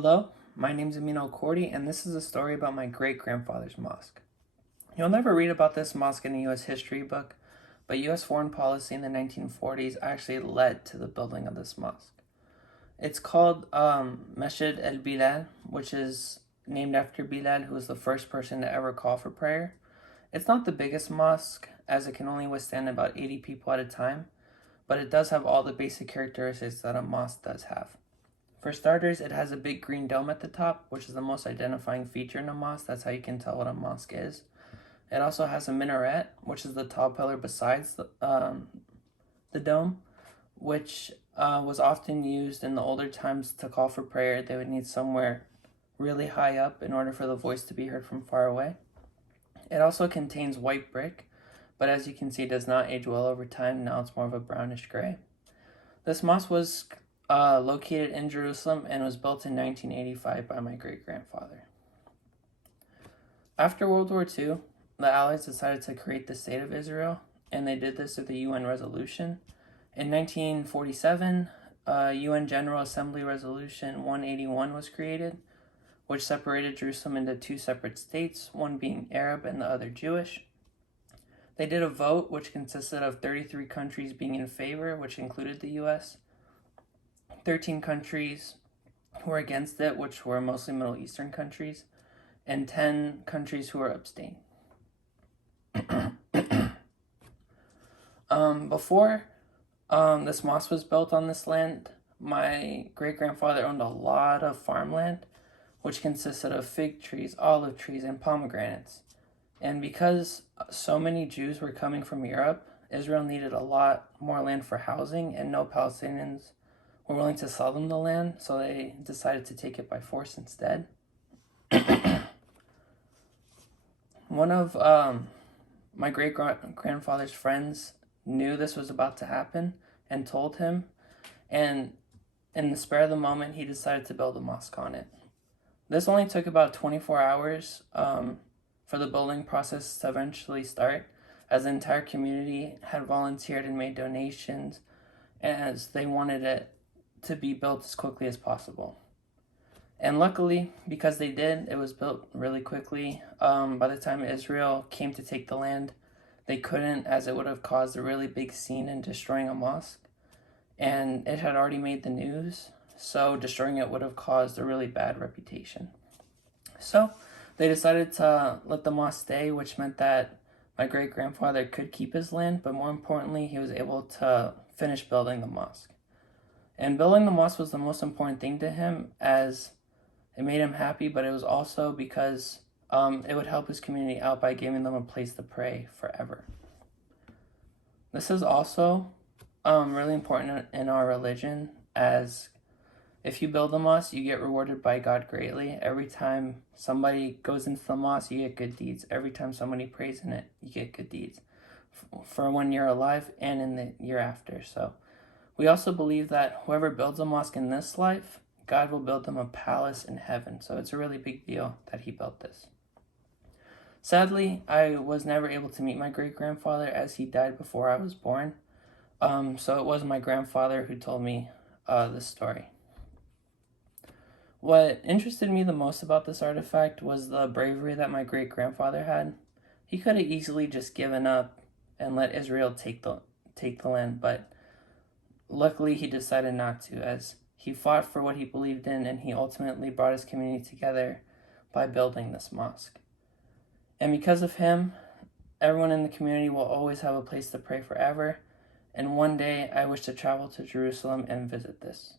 Hello, my name's Amino Cordy, and this is a story about my great-grandfather's mosque. You'll never read about this mosque in a U.S. history book, but U.S. foreign policy in the 1940s actually led to the building of this mosque. It's called Masjid el-Bilal, which is named after Bilal, who was the first person to ever call for prayer. It's not the biggest mosque, as it can only withstand about 80 people at a time, but it does have all the basic characteristics that a mosque does have. For starters, it has a big green dome at the top, which is the most identifying feature in a mosque. That's how you can tell what a mosque is. It also has a minaret, which is the tall pillar besides the dome, which was often used in the older times to call for prayer. They would need somewhere really high up in order for the voice to be heard from far away. It also contains white brick, but as you can see, it does not age well over time. Now it's more of a brownish gray. This mosque was located in Jerusalem and was built in 1985 by my great-grandfather. After World War II, the Allies decided to create the State of Israel, and they did this through the UN resolution. In 1947, UN General Assembly Resolution 181 was created, which separated Jerusalem into two separate states, one being Arab and the other Jewish. They did a vote which consisted of 33 countries being in favor, which included the US, 13 countries who were against it, which were mostly Middle Eastern countries, and 10 countries who were abstained. Before this mosque was built on this land, my great-grandfather owned a lot of farmland, which consisted of fig trees, olive trees, and pomegranates. And because so many Jews were coming from Europe, Israel needed a lot more land for housing, and no Palestinians were willing to sell them the land, so they decided to take it by force instead. One of my great-grandfather's friends knew this was about to happen and told him, and in the spare of the moment, he decided to build a mosque on it. This only took about 24 hours for the building process to eventually start, as the entire community had volunteered and made donations, as they wanted it to be built as quickly as possible. And luckily, because they did, it was built really quickly. By the time Israel came to take the land, they couldn't, as it would have caused a really big scene in destroying a mosque. And it had already made the news, so destroying it would have caused a really bad reputation. So they decided to let the mosque stay, which meant that my great-grandfather could keep his land, but more importantly, he was able to finish building the mosque. And building the mosque was the most important thing to him, as it made him happy, but it was also because it would help his community out by giving them a place to pray forever. This is also really important in our religion, as if you build a mosque, you get rewarded by God greatly. Every time somebody goes into the mosque, you get good deeds. Every time somebody prays in it, you get good deeds for when you're alive and in the year after. So we also believe that whoever builds a mosque in this life, God will build them a palace in heaven. So it's a really big deal that he built this. Sadly, I was never able to meet my great-grandfather, as he died before I was born. So it was my grandfather who told me this story. What interested me the most about this artifact was the bravery that my great-grandfather had. He could have easily just given up and let Israel take the land, but luckily he decided not to, as he fought for what he believed in, and he ultimately brought his community together by building this mosque. And because of him, everyone in the community will always have a place to pray forever, and one day I wish to travel to Jerusalem and visit this.